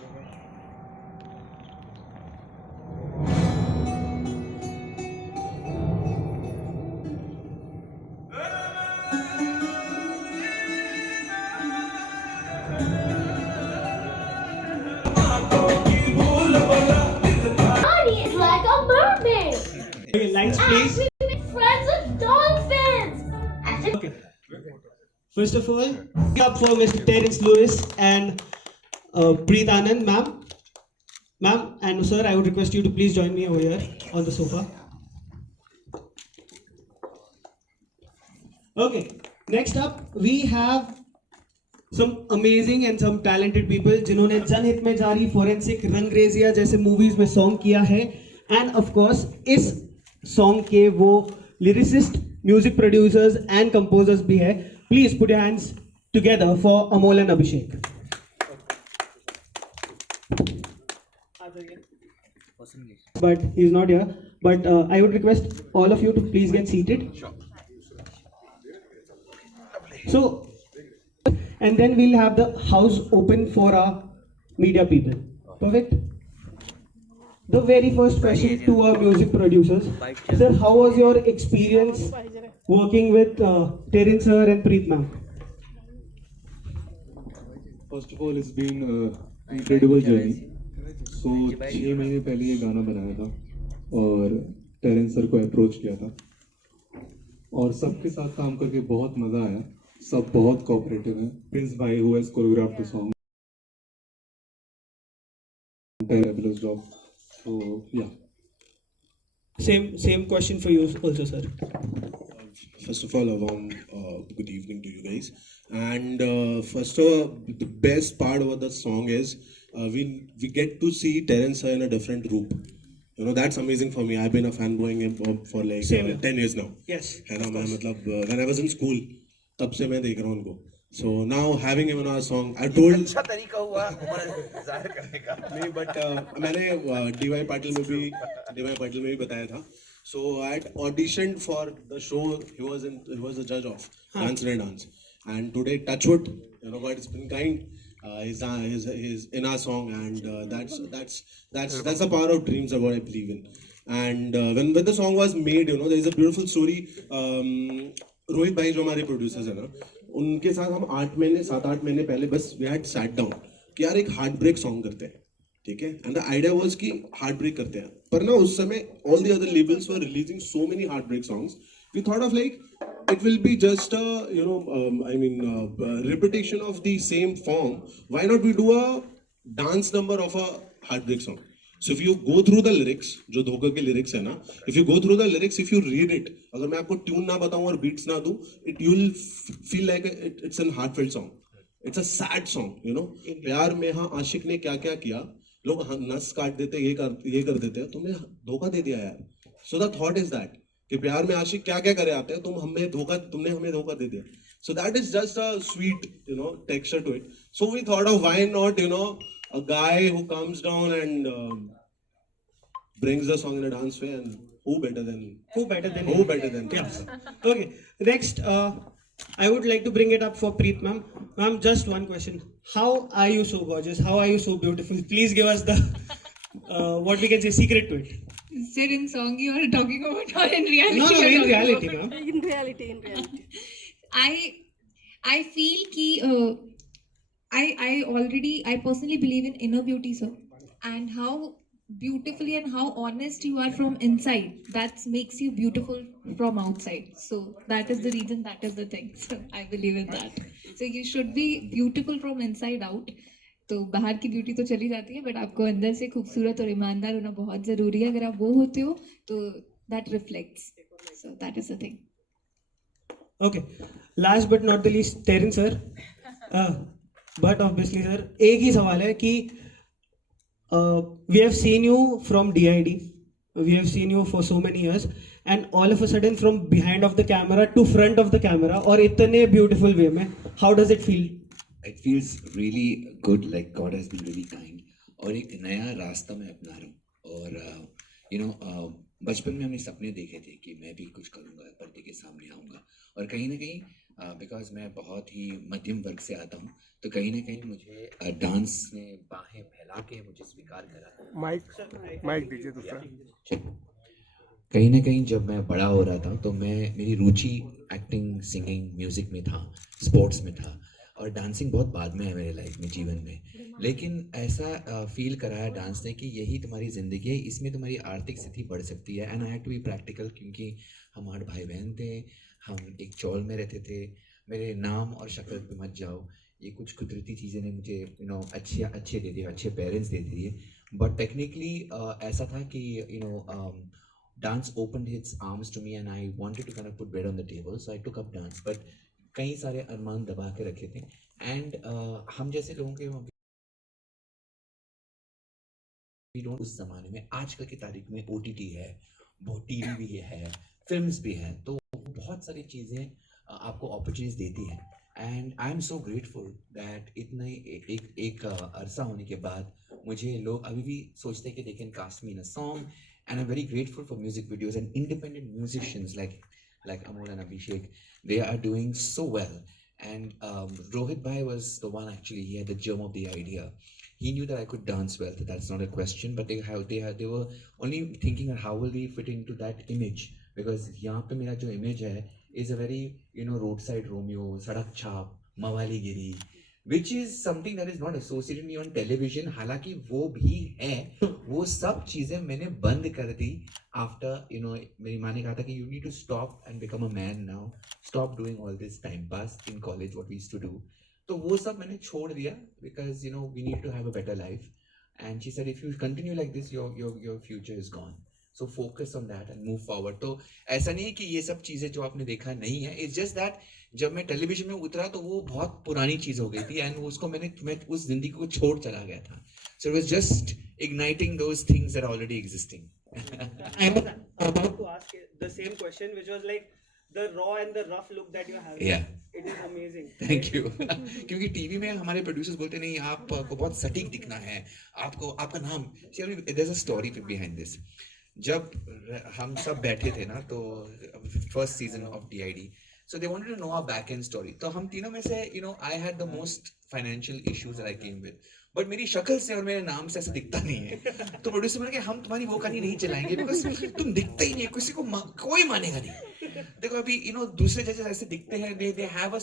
Honey is like a mermaid. Okay, lights please. And we make friends with dolphins. Okay. First of all, up for Mr. Terence Lewis and Preet Anand, ma'am. Ma'am and sir, I would request you to please join me over here on the sofa. Okay, next up we have some amazing and some talented people जिन्होंने जनहित में जारी forensic Rangrezia जैसे movies में song किया है end of course इस song के वो lyricist music producers and composers भी है please put your hands together for Amol and Abhishek but he is not here but I would request all of you to please get seated so and then we'll have the house open for our media people. Perfect. The very first question to our music producers. Sir, how was your experience working with Terence sir and Preet ma'am? First of all, it's been an incredible journey. So 6 महीने पहले ये गाना बनाया था और Terrence sir को approach किया था और सबके साथ काम करके बहुत मज़ा आया. सब बहुत कोऑपरेटिव हैं. प्रिंस भाई who has choreographed the song, fabulous job. So yeah. Same question for you also, sir. First of all, a warm good evening to you guys. And first of all, the best part about the song is we get to see Terence in a different group. You know, that's amazing for me. I've been a fanboying him for like 10 years now. Yes. है ना, मैं मतलब when I was in school तब से मैं देख रहा हूँ उनको. So now having him on our song, I told अच्छा तरीका हुआ उम्र जाहिर करने का. नहीं but मैंने DY पाटिल में भी बताया था. So I had auditioned for the show. He was the judge of Dance and Dance. And today, touchwood, you know, God has been kind. He's in our song, and that's the power of dreams, of what I believe in. And when the song was made, you know, there is a beautiful story. Rohit भाई जो हमारे producers है ना, उनके साथ हम 7-8 महीने पहले बस वी हैड सैट डाउन कि यार एक हार्ट ब्रेक सॉन्ग करते हैं, ठीक है. एंड द आइडिया वाज कि हार्ट ब्रेक करते हैं, पर ना उस समय all the other labels were releasing so many heartbreak songs. We thought of like it will be just a repetition of the same form. Why not we do a dance number of a heartbreak song? So if you go through the lyrics, जो धोखा के lyrics है ना, if you go through the lyrics, if you read it, अगर मैं आपको tune ना बताऊं और बीट्स ना दूं, you will feel like it's a heartfelt song. It's a sad song, you know. प्यार में हाँ आशिक ने क्या क्या किया, लोग नस काट देते, ये कर देते हैं, तुमने धोखा दे दिया यार. So the thought is that कि प्यार में आशिक क्या क्या करे आते हैं, तुमने हमें धोखा दे दिया. So that is just a sweet, you know, texture to it. So we thought of why not, you know, a guy who comes down and brings the song in a dance way, and who better than yes. Okay, next I would like to bring it up for Preet ma'am. Ma'am, just one question. How are you so gorgeous? How are you so beautiful? Please give us the what we can say secret to it. Sir, in song you are talking about or in reality? No, in reality, ma'am. In reality. I feel ki I personally believe in inner beauty, sir, and how beautifully and how honest you are from inside, that makes you beautiful from outside. So that is the reason, that is the thing. So I believe in that. So you should be beautiful from inside out. तो बाहर की beauty तो चली जाती है, but आपको अंदर से खूबसूरत और ईमानदार होना बहुत ज़रूरी है. अगर आप वो होते हो तो that reflects. So that is the thing. Okay, last but not the least, Terence sir. But obviously sir, एक ही सवाल है कि we have seen you from DID, we have seen you for so many years, and all of a sudden from behind of the camera to front of the camera और इतने beautiful way में, how does it feel? It feels really good, like God has been really kind. और एक नया रास्ता मैं अपना रहा हूँ. और बचपन में हमने सपने देखे थे कि मैं भी कुछ करूँगा, पर्दे के सामने आऊँगा. और कहीं ना कहीं बिकॉज मैं बहुत ही मध्यम वर्ग से आता हूँ, तो कहीं ना कहीं मुझे डांस ने बाहें फैला मिला के मुझे स्वीकार करा। माइक दीजिए दूसरा। कहीं ना कहीं जब मैं बड़ा हो रहा था तो मेरी रुचि एक्टिंग, सिंगिंग, म्यूज़िक में था, स्पोर्ट्स में था, और डांसिंग बहुत बाद में है मेरे लाइफ में, जीवन में। लेकिन ऐसा फील कराया डांस ने कि यही तुम्हारी ज़िंदगी है, इसमें तुम्हारी आर्थिक स्थिति बढ़ सकती है। And I had to be practical, क्योंकि हम 8 भाई बहन थे, हम एक चौल में रहते थे। मेरे नाम और शक्ल पे मत जाओ, ये कुछ कुदरती चीज़ें ने मुझे अच्छे दे दिए, अच्छे पेरेंट्स दे दिए। बट टेक्निकली ऐसा था कि dance opened its arms to me and I wanted to kind of put bread on the table, so I took up dance. But कई सारे अरमान दबा के रखे थे। एंड हम जैसे लोगों के उस जमाने में, आजकल की तारीख में OTT है, वो TV भी है, फिल्म्स भी हैं, तो बहुत सारी चीज़ें आपको अपॉर्चुनिटीज देती हैं। And I am so grateful that इतना एक अरसा होने के बाद मुझे लोग अभी भी सोचते हैं कि they can cast me in a song. And I'm very grateful for music videos and independent musicians like Amol and Abhishek. They are doing so well. And Rohit Bhai was the one, actually, he had the germ of the idea. He knew that I could dance well, that's not a question, but they were only thinking how will we fit into that image, because यहाँ पे मेरा जो image है is a very roadside Romeo, सड़क छाप, मवाली गिरी, which is something that is not associated me on television. हालांकि वो भी है, वो सब चीज़ें मैंने बंद कर दी after मेरी माँ ने कहा था कि you need to stop and become a man now, stop doing all this time pass in college what we used to do. तो वो सब मैंने छोड़ दिया because we need to have a better life. And she said if you continue like this your future is gone. So focus on that and move forward. तो ऐसा नहीं है कि ये सब चीज़ें जो आपने देखा नहीं है, it's just that जब मैं टेलीविजन में उतरा तो वो बहुत पुरानी चीज़ हो गई थी एंड उसको मैं उस जिंदगी को छोड़ चला गया था. So it was just igniting those things that are already existing. I was about to ask the same question, which was like the raw and the rough look that you're having. Yeah. It is amazing. Thank you. क्योंकि TV में हमारे producers बोलते नहीं, आपको बहुत सटीक दिखना है, आपका नाम. There's a story behind this. जब हम सब बैठे थे ना, तो first season of DID, so they wanted to know our back end story. तो हम तीनों में से I had the most financial issues that I came with, but मेरी शक्ल से और मेरे नाम से ऐसा दिखता नहीं है. तो प्रोड्यूसर बोला कि हम तुम्हारी वो कहानी नहीं चलाएंगे बिकॉज तुम दिखते ही नहीं है, किसी को कोई मानेगा नहीं. देखो अभी दूसरे जजेस ऐसे दिखते हैं, they have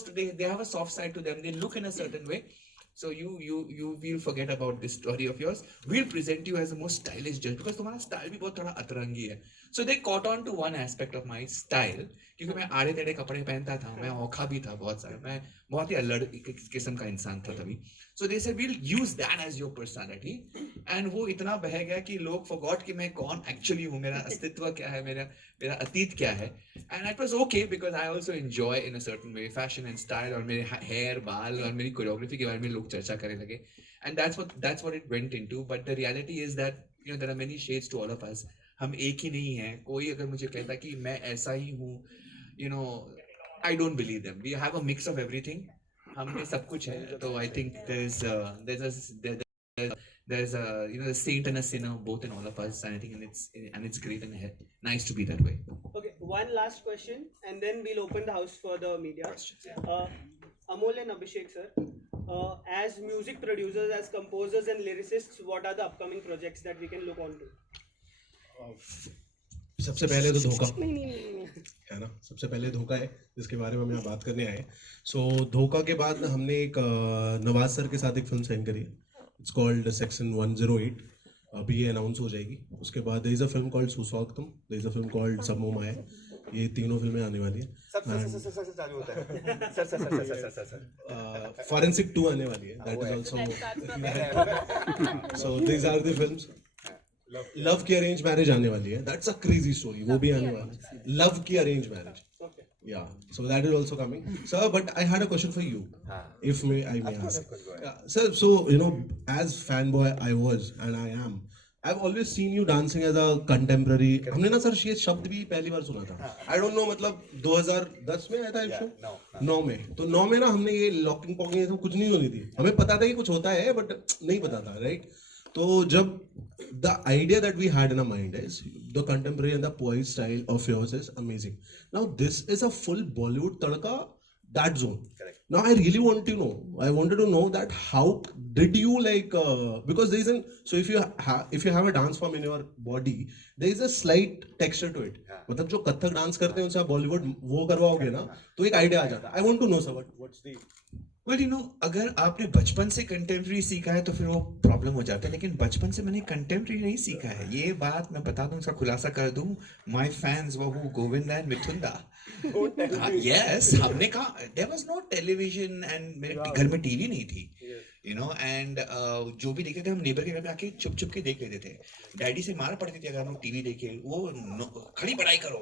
a soft side to them, they look in a certain way. So you will forget about this story of yours. We'll present you as the most stylish judge because तुम्हारा style भी बहुत थोड़ा अतरंगी है. So they caught on to one aspect of my style, क्योंकि मैं आड़े टेढ़े कपड़े पहनता था, मैं औखा भी था बहुत सारा, मैं बहुत ही अलग किस्म का इंसान था तभी. So they said we'll use that as your personality, and वो इतना बह गया कि लोग forgot कि मैं कौन actually हूँ, मेरा अस्तित्व क्या है, मेरा अतीत क्या है. And it was okay because I also enjoy in a certain way fashion and style, और मेरे hair, बाल और मेरी choreography के बारे में लोग चर्चा करने लगे. And that's what it went into. But the reality is that there are many shades to all of us. हम एक ही नहीं हैं. कोई अगर मुझे कहता कि मैं ऐसा ही हूँ, I don't believe them. We have a mix of everything. हम में सब कुछ है. So I think there's a the saint and a sinner both in all of us, and I think it's great and nice to be that way. Okay, one last question, and then we'll open the house for the media. Questions, yeah. Amol and Abhishek sir, as music producers, as composers and lyricists, what are the upcoming projects that we can look on to? सबसे पहले तो धोखा है ना, सबसे पहले धोखा है जिसके बारे में हम यहाँ बात करने आए. सो धोखा के बाद हमने एक नवाज सर के साथ एक फिल्म साइन करी है. It's called section 108. अभी ये अनाउंस हो जाएगी. उसके बाद there is a film called Suswagatam, there is a film called सब मोमा है. ये तीनों फिल्में आने वाली है. फॉरेंसिक 2 आने वाली है, that is also. So these are the films. Love की अरेंज मैरिज आने वाली है, दैट्स अ क्रेजी स्टोरी, वो भी आने वाली है. लव की arrange marriage, yeah, so that is also coming, sir. But I had a question for you, if I may ask. Sir, so as fanboy I was and I am, I've always seen you dancing as a contemporary. हमने ना sir ये शब्द भी पहली बार सुना था. I don't know, मतलब 2010 में आया था शो, 9 में. तो 9 में ना हमने ये लॉकिंग पॉकिंग ये सब कुछ नहीं होनी थी. हमें पता था कि कुछ होता है बट नहीं पता था, राइट? तो जब the idea that we had in our mind is the contemporary and the poise style of yours is amazing. Now this is a full Bollywood tadka that zone. Correct. Now I really want to know. I wanted to know that how did you like because there is an so if you have a dance form in your body, there is a slight texture to it. मतलब जो Kathak dance करते हैं उनसे आप बॉलीवुड वो करवाओगे ना तो एक आइडिया आ जाता है. I want to know sir what's the Well, you know, अगर आपने बचपन से कंटेम्प्रेरी सीखा है तो फिर वो प्रॉब्लम हो जाता है, लेकिन बचपन से मैंने कंटेम्प्रेरी नहीं सीखा है. ये बात मैं बता दूं, उसका खुलासा कर दूं. My fans were Govinda and Mithunda. Yes, हमने कहा there was no television and मेरे घर में टीवी नहीं थी, यू नो, एंड जो भी देखते थे हम नेबर के घर पे आके चुप चुप के देख लेते थे. डैडी से मार पड़ती थी अगर हम लोग टीवी देखे. वो खड़ी पढ़ाई करो,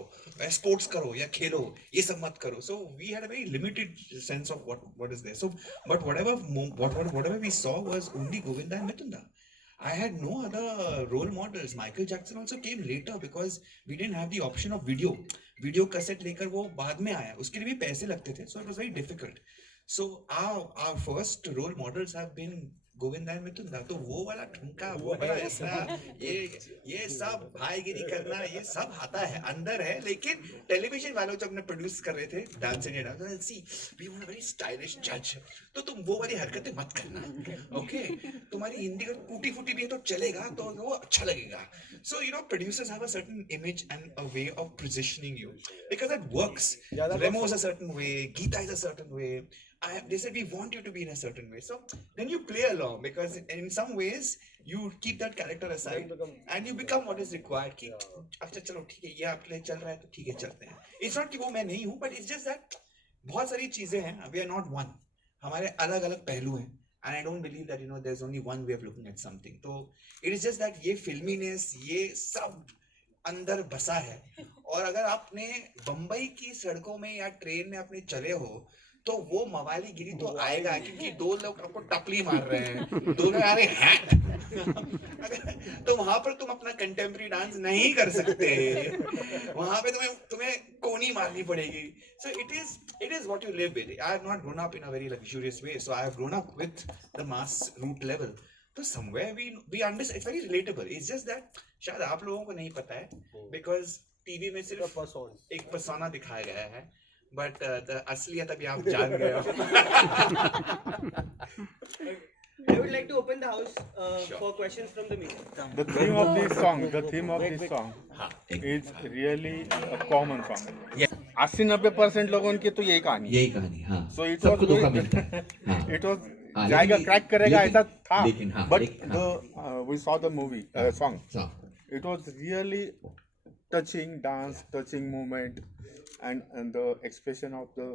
स्पोर्ट्स करो या खेलो, ये सब मत करो. So we had a very limited sense of what is there. So but whatever we saw was only Govinda and Mitunda. I had no other role models. Michael Jackson also came later because we didn't have the option of video cassette लेकर वो बाद में आया, उसके लिए भी पैसे लगते थे, so it was very difficult. So our first role models have been Govinda and Mithunda. तो वो वाला ठुमका, वो वाला ऐसा, ये सब भाईगिरी करना, ये सब आता है, अंदर है. लेकिन टेलीविजन वालों जब मैं प्रोड्यूस कर रहे थे dance India dance, see we want a very stylish जज, तो तुम वो वाली हरकतें मत करना, ओके? तुम्हारी हिंदी अगर टूटी फूटी भी है तो चलेगा, तो वो अच्छा लगेगा. So you know, producers have a certain image and a way of positioning you because that works. Remo is a certain way, Geeta is a certain way. They said we want you to be in a certain way, so then you play along because in some ways you keep that character aside and you become what is required. कि अच्छा चलो ठीक है, ये आपके लिए चल रहा है तो ठीक है चलते हैं. It's not कि वो मैं नहीं हूँ, but it's just that बहुत सारी चीजें हैं. We are not one. हमारे अलग अलग पहलू हैं. And I don't believe that, you know, there's only one way of looking at something. So it is just that ये filminess, ये सब अंदर बसा है. और अगर आपने बम्बई की सड़कों में या ट्रेन में आपने चले हो तो वो मवाली गिरी तो आएगा, क्योंकि दो लोग आपको टपली मार रहे हैं, दो लोग आ रहे हैं. तो वहां पर तुम अपना कंटेम्प्रेरी डांस नहीं कर सकते, वहां पे तुम्हें कोनी मारनी पड़ेगी. So it is what you live with. I have not grown up in a very luxurious way, so I have grown up with the mass root level. So somewhere we understand. It's very relatable. It's just that शायद आप लोगों को नहीं पता है because TV में सिर्फ एक persona दिखाया गया है, but the असलियत अभी आप जान गए हो. I would like to open the house for questions from the media. The theme of this song is really a common song. 80-90% लोगों की तो यही कहानी है. यही कहानी, हाँ. So it सबको was धोखा मिलता है. हाँ. It was हाँ, जाएगा क्रैक करेगा ऐसा था. लेकिन हाँ, But we saw the movie song. It was really touching dance, touching movement, and the expression of the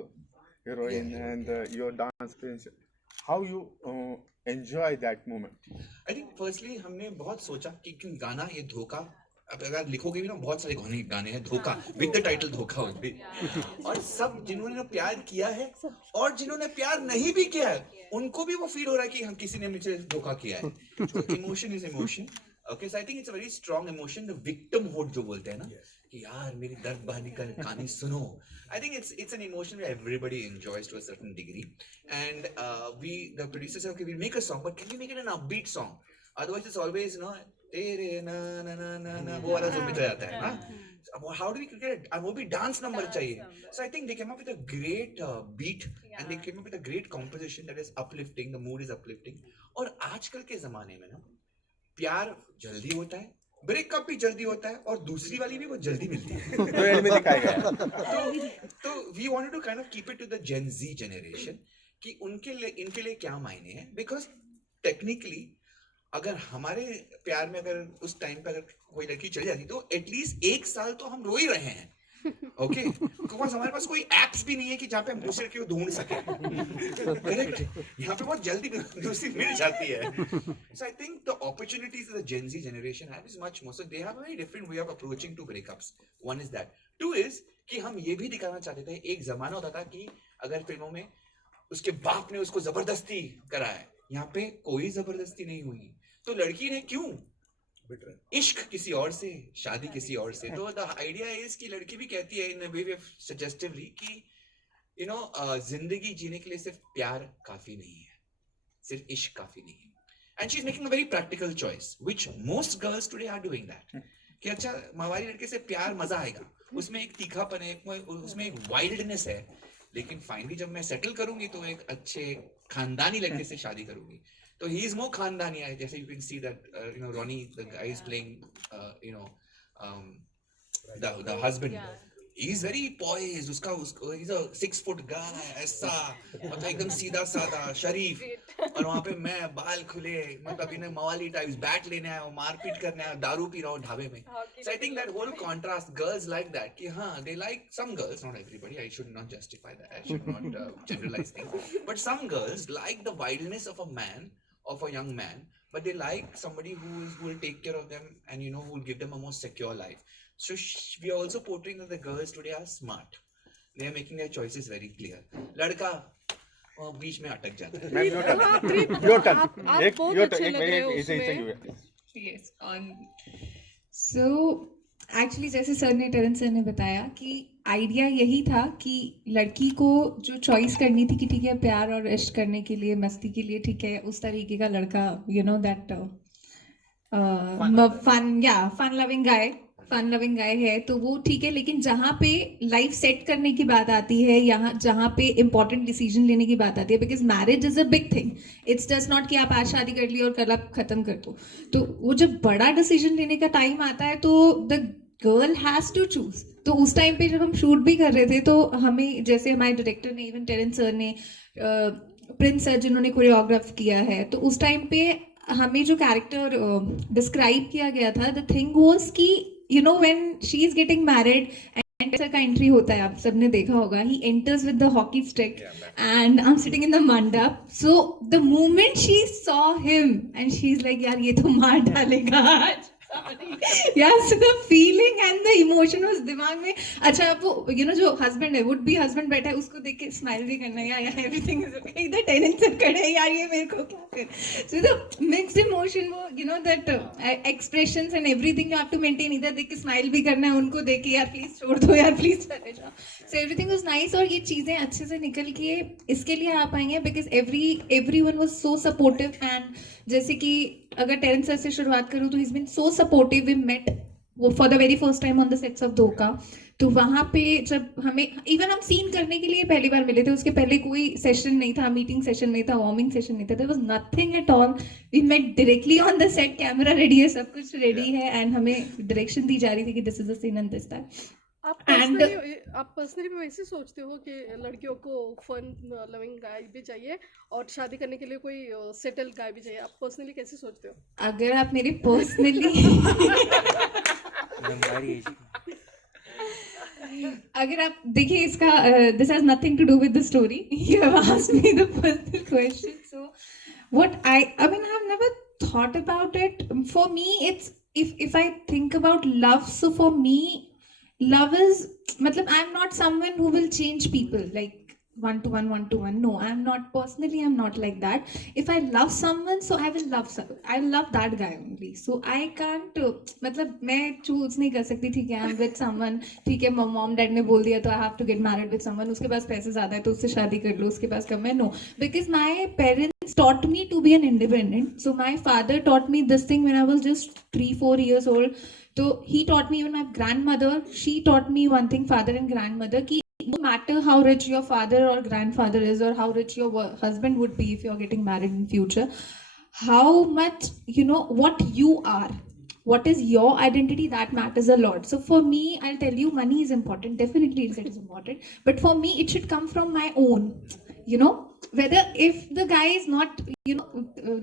heroine and your dance prince. How you enjoy that moment? I think firstly हमने बहुत सोचा कि गाना ये धोखा, अब अगर लिखोगे भी ना, बहुत सारे गाने हैं धोखा विद द टाइटल धोखा होते, और सब जिन्होंने प्यार किया है और जिन्होंने प्यार नहीं भी किया है उनको भी वो फील हो रहा है कि हम किसी ने मुझे धोखा किया है. Emotion is emotion. Okay, so I think it's a very strong emotion, the victimhood जो बोलते हैं ना, कि यार मेरी दर्द बहानी का कहानी सुनो. I think it's an emotion where everybody enjoys to a certain degree, and the producers said, okay, we'll make a song, but can we make it an upbeat song? Otherwise it's always, you know, तेरे ना ना ना ना ना वो वाला जो बीता जाता है ना. How do we create it? वो भी डांस नंबर चाहिए. So I think they came up with a great beat and they came up with a great composition that is uplifting. The mood is uplifting. और आजकल के जमाने में ना प्यार जल्दी होता है, ब्रेकअप भी जल्दी होता है, और दूसरी वाली भी बहुत जल्दी मिलती है. तो एंड में दिखाया गया. तो we wanted to kind of keep it to the Gen Z generation कि इनके लिए क्या मायने हैं, because technically अगर हमारे प्यार में अगर उस टाइम पे अगर कोई लड़की चली जाती तो एटलीस्ट 1 साल तो हम रो ही रहे हैं. ओके, बिकॉज हमारे पास कोई एप्स भी नहीं है कि जहाँ पे हम दूसरे को ढूंढ सके. करेक्ट, यहाँ पे बहुत जल्दी दूसरी मिल जाती है. So I think the opportunities the Gen Z generation have is much more. So they have a very different way of approaching to breakups. One is that. Two is कि हम ये भी दिखाना चाहते थे, एक जमाना होता था कि अगर फिल्मों में उसके बाप ने उसको जबरदस्ती कराया, यहाँ पे कोई जबरदस्ती नहीं हुई, तो लड़की ने क्यों इश्क किसी और से, शादी किसी और से. तो द आइडिया इज कि लड़की भी कहती है इन वे ऑफ सजेस्टिवली कि यू नो जिंदगी जीने के लिए सिर्फ प्यार काफी नहीं है, सिर्फ इश्क काफी नहीं है. And she is making a very practical choice which most girls today are doing that. कि अच्छा मवाली लड़के से प्यार मजा आएगा, उसमें एक तीखापन है, उसमें एक वाइल्डनेस है, लेकिन फाइनली जब मैं सेटल करूंगी तो एक अच्छे खानदानी लड़के से शादी करूंगी. तो ही इज मोर खानदानी. जैसे you can see that Ronnie, the guy is playing the husband. He's very poised. उसका he's a 6 foot guy. ऐसा मतलब एकदम सीधा साधा शरीफ. और वहाँ पे मैं बाल खुले मतलब मवाली टाइप्स बैट लेने आया हूँ, मारपीट करने आया, दारू पी रहा हूँ ढाबे में. So I think that whole contrast, girls like that कि हाँ, they like some girls, not everybody. I should not justify that. I should not generalize things. But some girls like the wildness of a man, of a young man, but they like somebody who will take care of them and who will give them a more secure life. So we are also portraying that the girls today are smart. They are making their choices very clear. लड़का बीच में अटक जाता है. Ma'am your turn. Yes. So actually जैसे sir ने Terrence sir ने बताया कि आइडिया यही था कि लड़की को जो चॉइस करनी थी कि ठीक है प्यार और इश्क करने के लिए, मस्ती के लिए ठीक है उस तरीके का लड़का, दैट फन लविंग गाय है तो वो ठीक है. लेकिन जहाँ पे लाइफ सेट करने की बात आती है, यहाँ जहाँ पे इंपॉर्टेंट डिसीजन लेने की बात आती है, because marriage is a big thing. It's just not कि आप आज शादी कर ली और कल आप खत्म कर दो. तो वो जब बड़ा डिसीजन लेने का टाइम आता है तो the girl has to choose. तो उस टाइम पे जब हम शूट भी कर रहे थे तो हमें, जैसे हमारे डायरेक्टर ने, इवन टेरेंस सर ने, प्रिंस सर जिन्होंने कोरियोग्राफ किया है, तो उस टाइम पे हमें जो कैरेक्टर डिस्क्राइब किया गया था, द थिंग वाज कि when she is getting married and का एंट्री होता है, आप सबने देखा होगा, he enters with the hockey stick and I'm sitting in the mandap. So the moment she saw him and she's like यार ये तो मार डालेगा आज. Yeah, so the feeling and the emotion was दिमाग में. अच्छा अब वो जो हस्बैंड है, वुड बी हस्बैंड बैठा है, उसको देख के स्माइल भी करना है यार एवरीथिंग इज ओके. इधर टेरेंस सर खड़े हैं यार ये मेरे को क्या कर. सो द मिक्स्ड इमोशन, वो that expressions and everything you have to maintain. इधर देख के स्माइल भी करना है, उनको देख के यार प्लीज छोड़ दो यार प्लीज चले जाओ. So everything was nice. और ये चीजें अच्छे से निकल के इसके लिए आ पाई हैं because everyone was so supportive. And जैसे कि अगर टेरेंस सर से शुरुआत करूँ तो he's been so supportive. We met for the very first time on the sets of धोखा. तो वहाँ पे जब हमें इवन हम सीन करने के लिए पहली बार मिले थे, उसके पहले कोई सेशन नहीं था, मीटिंग सेशन नहीं था, वार्मिंग सेशन नहीं था, there was nothing at all. We met directly on the set. Camera ready है, सब कुछ रेडी है एंड हमें डायरेक्शन दी जा रही थी कि this is the scene and this that. आप पर्सनली वैसे सोचते हो कि लड़कियों को फन लविंग गाय भी चाहिए और शादी करने के लिए कोई सेटल गाय भी चाहिए? आप पर्सनली कैसे सोचते हो? अगर आप मेरे पर्सनली अगर आप देखिए इसका this has nothing to do with the story. You have asked me the personal question. So what I mean I have never thought about it. For me it's if I think about love, so for me love is matlab I'm not someone who will change people like one to one. No, I'm not personally. I'm not like that. If I love someone, so I will love that guy only. So I can't matlab मैं choose नहीं कर सकती थी कि I'm with someone. ठीक है, mom dad ने बोल दिया तो I have to get married with someone. उसके पास पैसे ज़्यादा है तो उससे शादी कर लो, उसके पास कम है. No, because my parents taught me to be an independent. So my father taught me this thing when I was just 3-4 years old. So he taught me, even my grandmother, she taught me one thing, father and grandmother, ki no matter how rich your father or grandfather is or how rich your husband would be if you're getting married in future, how much, what you are, what is your identity, that matters a lot. So for me, I'll tell you, money is important. Definitely it is important. But for me, it should come from my own, whether if the guy is not,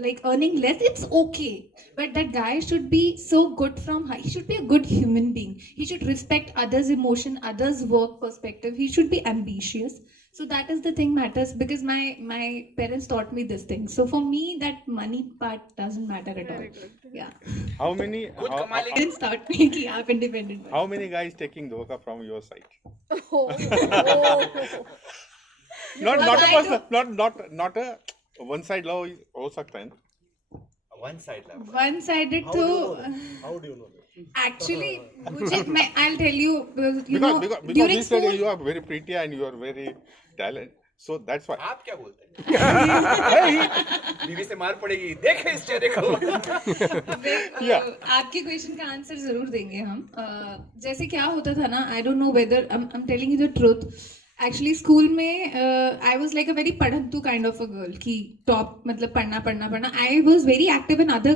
like earning less, it's okay. But that guy should be so good he should be a good human being. He should respect others' emotion, others' work perspective. He should be ambitious. So that is the thing matters because my parents taught me this thing. So for me, that money part doesn't matter at all. Yeah. How many Parents taught me कि आप independent. how many guys taking dhokha from your side? not a person, not a one side love हो सकता है ना. One sided तो How do you know that? actually मुझे I'll tell you because during you said school you are very pretty and you are very talented, so that's why. आप क्या बोलते हैं? बीवी से मार पड़ेगी, देखे इस चेहरे को. आपके क्वेश्चन का आंसर जरूर देंगे हम. जैसे क्या होता था ना, I don't know whether I am telling you the truth. Actually school में I was like a very पढ़ंतु काइंड ऑफ अ गर्ल कि टॉप मतलब पढ़ना पढ़ना पढ़ना. I was very active in other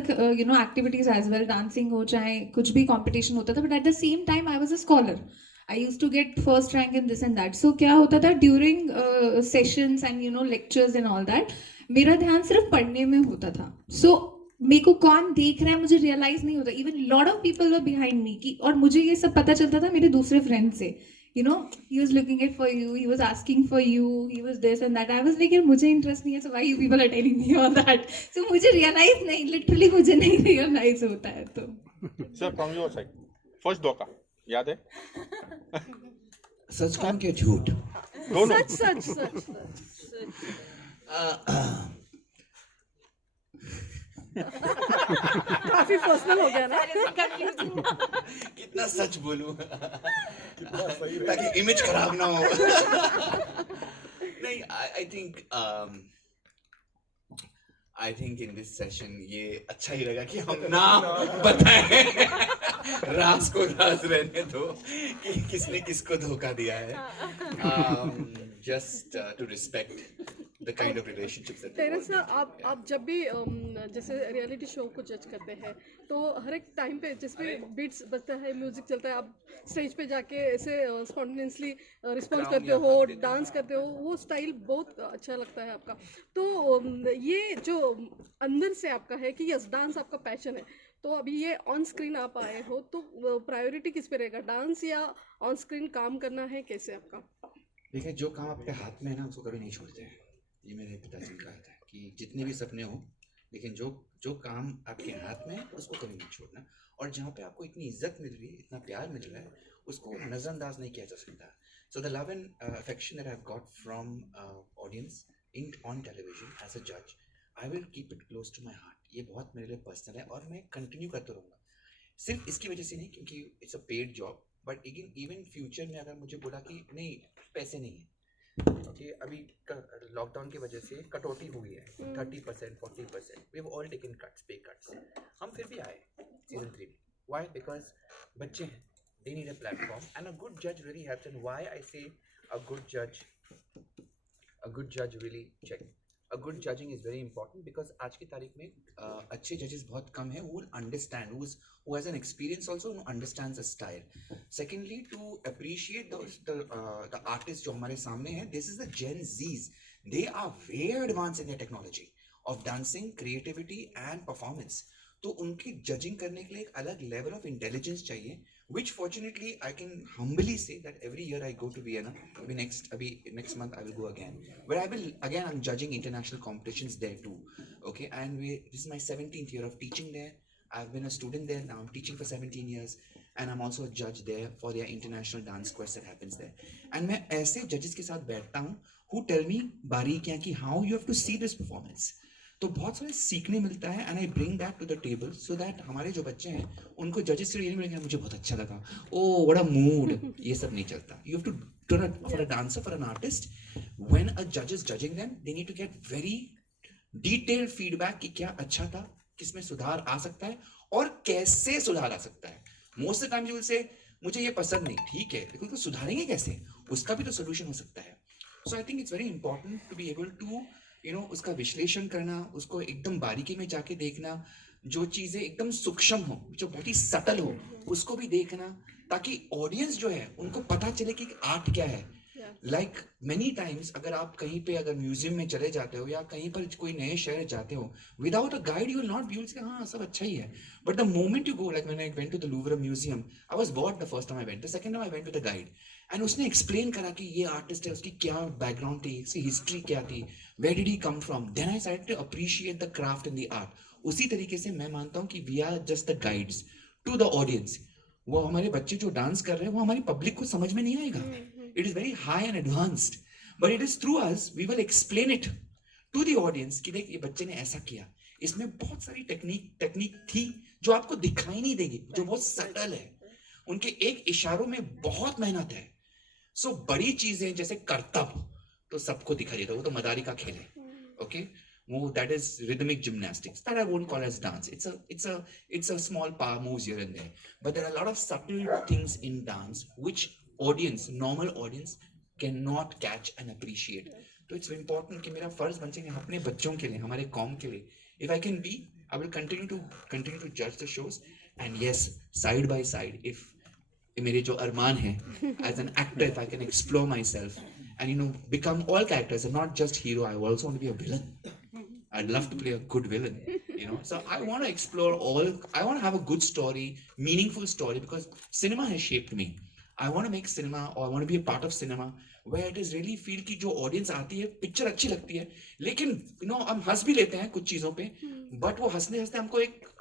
activities as well, dancing हो चाहे कुछ भी कंपटीशन होता था, but at the same time I was a scholar. I use to get first rank in this and that. सो क्या होता था during sessions and lectures and all that, मेरा ध्यान सिर्फ पढ़ने में होता था. सो मेरे को कौन देख रहा है मुझे रियलाइज नहीं होता. Even lot of people were behind me की, और मुझे ये सब पता चलता था मेरे दूसरे फ्रेंड से. He was looking at for you, he was asking for you, he was this and that. I was like, यार मुझे इंटरेस्ट नहीं है, so why you people are telling me all that? So मुझे realise नहीं, literally मुझे नहीं realise होता है. तो sir from your side first धोखा याद है? सच काम क्या झूठ? दोनों. सच सच सच सच. काफी पर्सनल हो गया ना. कितना सच बोलूं ताकि इमेज खराब ना हो. नहीं, I think in this session ये अच्छा ही लगा कि हम ना बताएं. राज को राज रहने दो कि किसने किसको धोखा दिया है. Just to respect the kind of relationships that. Terence sir, आप जब भी जैसे रियलिटी शो को जज करते हैं तो हर एक टाइम पे जिसमें बीट्स बजता है, म्यूजिक चलता है, आप स्टेज पे जाके ऐसे स्पॉन्टेनियसली रिस्पॉन्स करते हो, डांस करते हो, वो स्टाइल बहुत अच्छा लगता है आपका. तो ये जो अंदर से आपका है कि यस डांस आपका पैशन है, तो अभी ये ऑन स्क्रीन आप आए हो तो प्रायोरिटी किस पे रहेगा, डांस या ऑन स्क्रीन काम करना है, कैसे आपका? देखिए, जो काम आपके हाथ में है ना उसको कभी नहीं छोड़ते हैं. ये मेरे पिताजी ने कहा था कि जितने भी सपने हो, लेकिन जो काम आपके हाथ में है उसको कभी नहीं छोड़ना. और जहाँ पे आपको इतनी इज्जत मिल रही है, इतना प्यार मिल रहा है, उसको नज़रअंदाज नहीं किया जा सकता. So the love and affection that I have got from audience in on television as a जज, I will keep it close to my heart. ये बहुत मेरे लिए पर्सनल है और मैं कंटिन्यू करता रहूँगा. सिर्फ इसकी वजह से नहीं क्योंकि it's a paid job, but even future में अगर मुझे बोला कि नहीं पैसे नहीं है, ओके, अभी लॉकडाउन की वजह से कटौती हुई है 30%, 40%. We have all taken cuts, pay cuts. हम फिर भी आए सीजन 3 में. व्हाई? बिकॉज बच्चे हैं, they need a platform and a good जज really helps. And why I से अ गुड जज really check. A good judging is very important because आज की तारीख में अच्छे जजेस बहुत कम हैं who will understand, who has an experience also, who understands the style. Secondly, to appreciate the artists जो हमारे सामने हैं, this is the Gen Zs. They are way advanced in their technology of dancing, creativity and performance. तो उनकी judging करने के लिए एक अलग लेवल ऑफ इंटेलिजेंस चाहिए, which fortunately I can humbly say that every year I go to Vienna. Next month I will go again, where I'm judging international competitions there too. Okay, and this is my 17th year of teaching there. I've been a student there, now I'm teaching for 17 years and I'm also a judge there for their international dance quest that happens there. And मैं ऐसे judges के साथ बैठता हूँ who tell me बारीकियाँ कि how you have to see this performance. तो बहुत सारे सीखने मिलता है and I bring that to the table so that हमारे जो बच्चे हैं उनको जजेस से ये नहीं मिलेगा मुझे बहुत अच्छा लगा, ओ व्हाट अ मूड. ये सब नहीं चलता. You have to for a dancer, for an artist, when a जज is judging them, they need to get very detailed feedback कि क्या अच्छा था, किसमें सुधार आ सकता है और कैसे सुधार आ सकता है. Most of the time you will say मुझे ये पसंद नहीं, ठीक है, लेकिन उसको सुधारेंगे कैसे, उसका भी तो सोल्यूशन हो सकता है. So I think it's very important to be able to उसका विश्लेषण करना, उसको एकदम बारीकी में जाके देखना, जो चीजें एकदम सूक्ष्म हो, जो बहुत ही सटल हो, उसको भी देखना, ताकि ऑडियंस जो है उनको पता चले कि आर्ट क्या है. लाइक मेनी टाइम्स अगर आप कहीं पे अगर म्यूजियम में चले जाते हो या कहीं पर कोई नए शहर जाते हो, without a guide you will not be able to say हाँ सब अच्छा ही है. But the moment you go, like when I went to the Louvre museum, I was bored the first time I went, the second time I went with a guide and उसने explain करा कि ये artist है, उसकी क्या background थी, उसकी history क्या थी, where did he come from. Then I started to appreciate the craft and the art. उसी तरीके से मैं मानता हूँ कि we are just the guides to the audience. वो हमारे बच्चे जो डांस कर रहे हैं वो हमारी पब्लिक को समझ में नहीं आएगा. It is very high and advanced, but it is through us we will explain it to the audience कि देख ये बच्चे ने ऐसा किया, इसमें बहुत सारी टेक्निक थी जो आपको दिखाई नहीं देगी, जो बहुत सटल है, उनके एक इशारों में बहुत मेहनत है. सो बड़ी चीजें जैसे करतब तो सबको दिखाई देता, वो तो मदारी का खेल है. ओके, वो that is rhythmic gymnastics that I won't call as dance. It's a small power moves here and there, but there are a lot of subtle things in dance which normal audience can not catch and appreciate. तो it's important कि मेरा फर्ज बन जाए अपने बच्चों के लिए, हमारे कौम के लिए. If I can be, I will continue to जज the shows. And yes, side by side, if मेरे जो अरमान है as an actor, if I can explore my self and become all characters and not just hero, I also want to be a villain. I'd love to play a good villain, so I want to explore I want to have a good story, meaningful story, because cinema has shaped me. I want to make cinema, or I want to be a part of cinema where it is really feel कि जो audience आती है, picture अच्छी लगती है, लेकिन हम हंस भी लेते हैं कुछ चीजों पे, but वो हंसते हंसते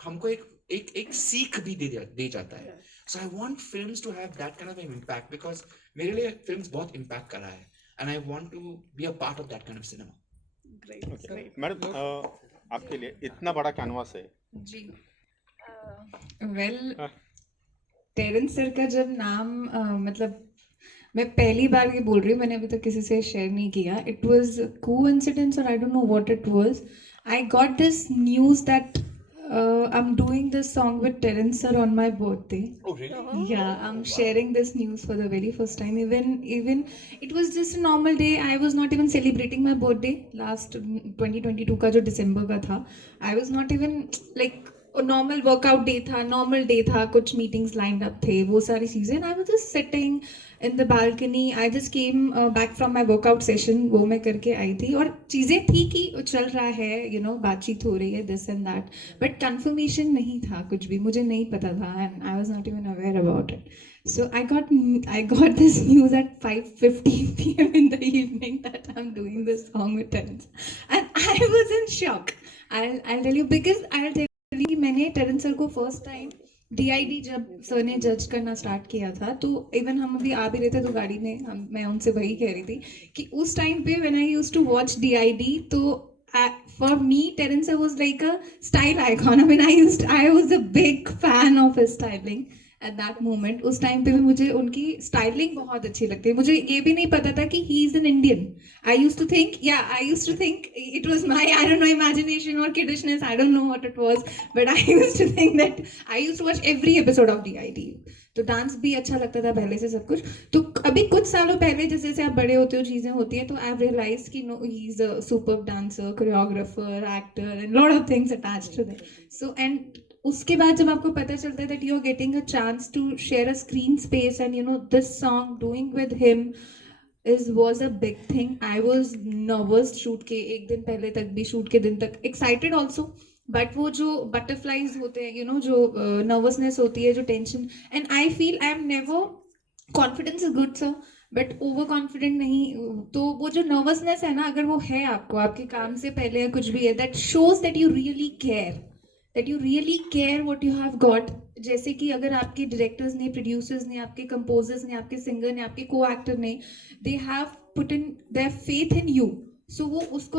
हमको एक सीख भी दे जाता है. So I want films to have that kind of an impact, because मेरे लिए films बहुत impact कर रहा है. And I want to be a part of that kind of cinema. Great. Madam, आपके लिए इतना बड़ा कैनवास है जी. वेल, टेरेंस सर का जब नाम मतलब मैं पहली बार ये बोल रही हूँ, मैंने अभी तक किसी से शेयर नहीं किया. इट वाज कोइंसिडेंस और आई don't know what it was. I got this news that I'm doing this song with Terence sir on my birthday. Oh, really? Yeah, I'm sharing this news for the very first time. Even it was just a normal day. I was not even celebrating my birthday last 2022 का जो December का था. I was not even like a normal workout day था, normal day था, कुछ meetings lined up थे, वो सारी चीजें. And I was just sitting in the balcony. I just came back from my workout session. वो मैं करके आई थी और चीज़ें थी कि चल रहा है, बातचीत हो रही है, this and that. But confirmation नहीं था कुछ भी, मुझे नहीं पता था, and I was not even aware about it. So I got this news at 5:15 p.m. in the evening that I'm doing this song with Terence, and I was in shock. I'll tell you, because I'll tell you, मैंने Terrence sir को first time DID जब sir ने जज करना start किया था, तो even हम अभी आ भी रहे थे तो गाड़ी में मैं उनसे वही कह रही थी कि उस टाइम पे when I used to watch DID, तो for me Terence sir was like a style icon. I mean, I was a big fan of his styling at that moment. उस टाइम पे भी मुझे उनकी स्टाइलिंग बहुत अच्छी लगती है. मुझे ये भी नहीं पता था कि he is an Indian. I used to think it was my, I don't know, imagination or kiddishness, I don't know what it was, but I used to think that I used to watch every episode of DID. तो dance भी अच्छा लगता था पहले से सब कुछ. तो अभी कुछ सालों पहले जैसे जैसे आप बड़े होते हो, चीज़ें होती है, तो आई रियलाइज कि no, he is a superb dancer, choreographer, actor, and lot of things attached to that. So and उसके बाद जब आपको पता चलता है that you are getting a chance to share a screen space, and this song doing with him was a big thing. I was nervous shoot के एक दिन पहले तक भी, शूट के दिन तक excited also, but वो जो butterflies होते हैं, जो nervousness होती है, जो tension, and I feel I am never, confidence is good sir, but over confident नहीं. तो वो जो नर्वसनेस है ना, अगर वो है आपको आपके काम से पहले या कुछ भी है, that shows that you really care what you have got. जैसे कि अगर आपके डायरेक्टर्स ने, प्रोड्यूसर्स ने, आपके कंपोजर्स ने, आपके सिंगर ने, आपके को एक्टर ने, they have put in their faith in you. So वो उसको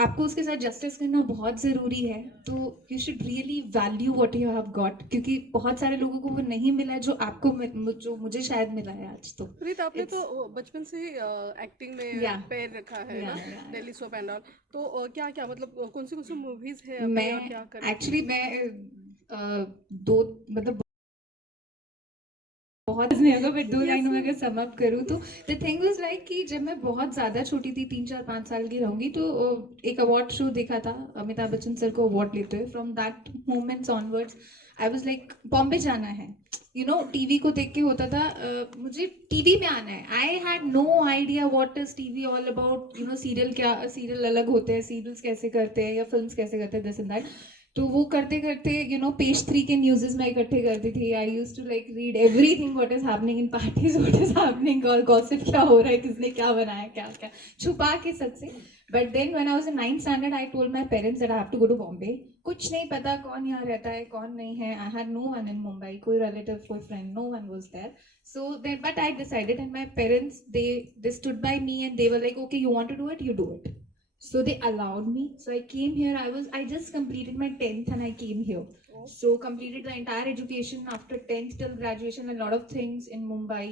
आपको उसके साथ जस्टिस करना बहुत ज़रूरी है. तो you should really value what you have got, क्योंकि बहुत सारे लोगों को वो नहीं मिला है जो आपको, जो मुझे शायद मिला है आज. तो प्रीत, आपने तो बचपन से ही एक्टिंग में पैर रखा है ना, दिल्ली सोप एंड ऑल. तो क्या क्या मतलब कौन सी मूवीज है? मैं एक्चुअली दो, मतलब बहुत नहीं होगा, बट 2 लाइनों में अगर सम अप करूँ तो द थिंग वाज लाइक कि जब मैं बहुत ज़्यादा छोटी थी, 3, 4, 5 साल की रहूँगी, तो एक अवार्ड शो देखा था, अमिताभ बच्चन सर को अवार्ड लेते हुए. From that moments onwards I was like Bombay जाना है. टीवी को देख के होता था मुझे टीवी में आना है. I had no idea what is TV all about. Serial अलग होते हैं, सीरियल्स कैसे करते हैं या फिल्म्स कैसे करते हैं, दिस एंड दैट. तो वो करते करते पेज 3 के न्यूज़ में इकट्ठे करती थी. I used to like read everything what is happening in parties, what is happening, और गॉसिप क्या हो रहा है, किसने क्या बनाया, क्या क्या छुपा के सबसे. But then when I was in 9th standard, I told my parents that I have to go to Bombay. कुछ नहीं पता कौन यहाँ रहता है, कौन नहीं है. I had no one in Mumbai, कोई रिलेटिव, कोई friend, no one was there. So then but I decided, and my parents they stood by me, and they were like, okay, you want to do it, you do it. So they allowed me. So I came here. I just completed my 10th and I came here. So completed the entire education after 10th till graduation, a lot of things in Mumbai.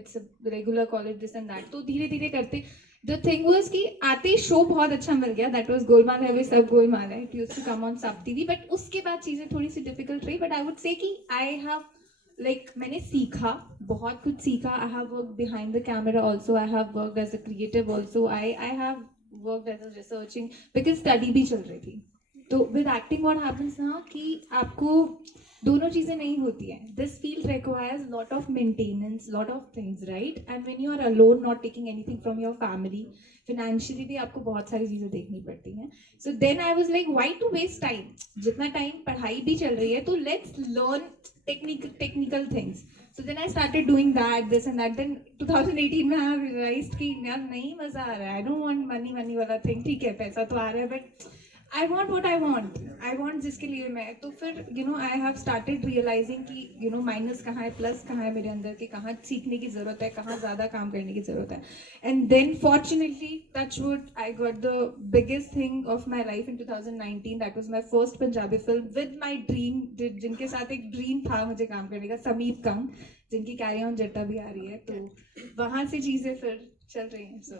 It's a regular college, this and that. तो धीरे धीरे करते, the thing was कि आते show बहुत अच्छा मिल गया. That was Golmaal है, वे सब गोलमाल है. It used to come on Sub TV. But उसके बाद चीज़ें थोड़ी सी difficult रही. But I would say कि I have like मैंने सीखा, बहुत कुछ सीखा. I have worked behind the camera also. I have worked as a creative also. I have worked as a researching because study भी चल रही थी. तो with acting what happens ना कि आपको दोनों चीजें नहीं होती हैं. This field requires lot of maintenance, lot of things, right? And when you are alone, not taking anything from your family, financially भी आपको बहुत सारी चीजें देखनी पड़ती हैं. So then I was like, why to waste time? जितना time पढ़ाई भी चल रही है, तो let's learn technical things. So then I started doing that, this and that. Then 2018 में I realized कि यार नहीं मजा आ रहा है. I don't want money वाला thing. ठीक है पैसा तो आ रहा है, but I want what I want. I want जिसके लिए मैं. तो फिर I have started realizing कि माइनस कहाँ है, प्लस कहाँ है मेरे अंदर, कि कहाँ सीखने की जरूरत है, कहाँ ज्यादा काम करने की जरूरत है. And then fortunately, touch wood, I got the biggest thing of my life in 2019. That was my first Punjabi film with my dream, जिनके साथ एक dream था मुझे काम करने का, समीप कंग, जिनकी कैरी ऑन जट्टा भी आ रही है. तो वहाँ से चीजें फिर चल रही हैं. So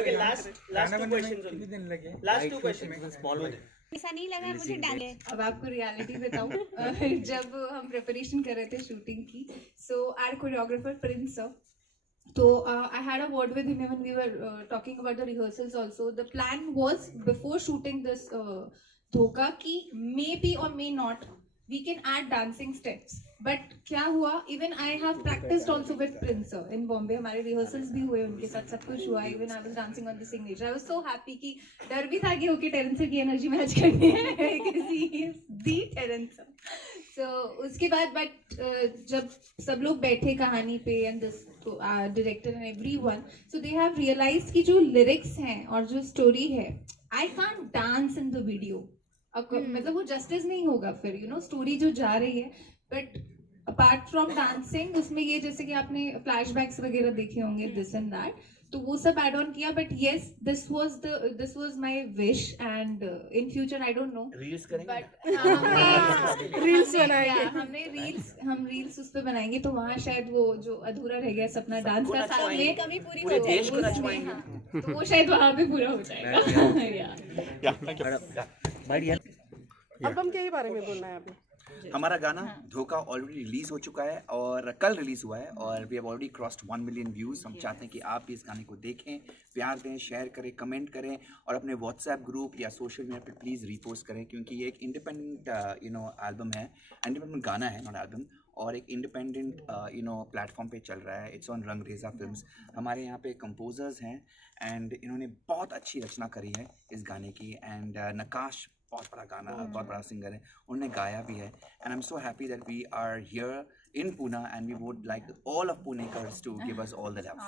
Okay, last two questions only. Last two questions. Small one. ऐसा नहीं लगा मुझे डाले. अब आपको रियलिटी बताऊं. जब हम प्रिपरेशन कर रहे थे शूटिंग की, so our choreographer Prince sir, so I had a word with him when we were talking about the rehearsals also. The plan was before shooting this Dhoka ki maybe or may not we can add dancing steps. But क्या हुआ, even I have practiced also with Prince sir in Bombay. हमारे rehearsals भी हुए उनके साथ, सब कुछ हुआ. Even I was dancing on the signature. I was so happy कि डर भी था कि ओके टेरेंस सर की एनर्जी मैच करनी है, because he is the Terence sir. So उसके बाद but जब सब लोग बैठे कहानी पे and this director and everyone, so they have realized कि जो lyrics हैं और जो story है, I can't dance in the video. मतलब वो जस्टिस नहीं होगा फिर. स्टोरी जो जा रही है, बट अपार्ट फ्रॉम डांसिंग उसमें ये जैसे कि आपने फ्लैशबैक्स वगैरह देखे होंगे, दिस एंड दैट, तो वो सब ऐड ऑन किया. But yes, this was my wish and in future I don't know reels करेंगे, बट रील्स बनाएंगे. हम रील्स उस पे बनाएंगे. तो वहाँ शायद वो जो अधूरा रह गया सपना डांस का, साथ में कमी पूरी पूरे हो देश को जाएगी. नचवाएंगे. तो वो शायद वहाँ पे पूरा हो जाएगा. एल्बम के ही बारे में बोलना है अभी. हमारा गाना धोखा ऑलरेडी रिलीज हो चुका है और कल रिलीज हुआ है और we have already crossed 1 million views. हम चाहते हैं कि आप भी इस गाने को देखें, प्यार दें, शेयर करें, कमेंट करें और अपने व्हाट्सएप ग्रुप या सोशल मीडिया पे प्लीज़ रीपोस्ट करें, क्योंकि ये एक इंडिपेंडेंट एल्बम है, इंडिपेंडेंट गाना है, नॉट एल्बम, और एक इंडिपेंडेंट प्लेटफॉर्म पे चल रहा है. It's on Rangreza films. हमारे यहाँ पे कंपोजर्स हैं एंड इन्होंने बहुत अच्छी रचना करी है इस गाने की. एंड नकाश बहुत बड़ा गाना, बहुत बड़ा सिंगर है, उन्होंने गाया भी है. And I am so happy that we are here in Pune and we would like all of Punekars to give us all the love.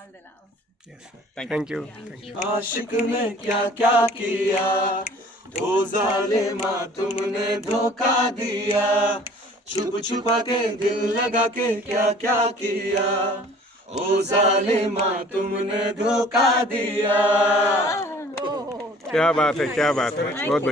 Thank you. आशिक ने क्या क्या किया, दो जालिमा तुमने धोखा दिया, छुप छुपा के दिल लगा के क्या क्या किया, ओ जालिमा तुमने धोखा दिया. क्या बात है, क्या बात है, बहुत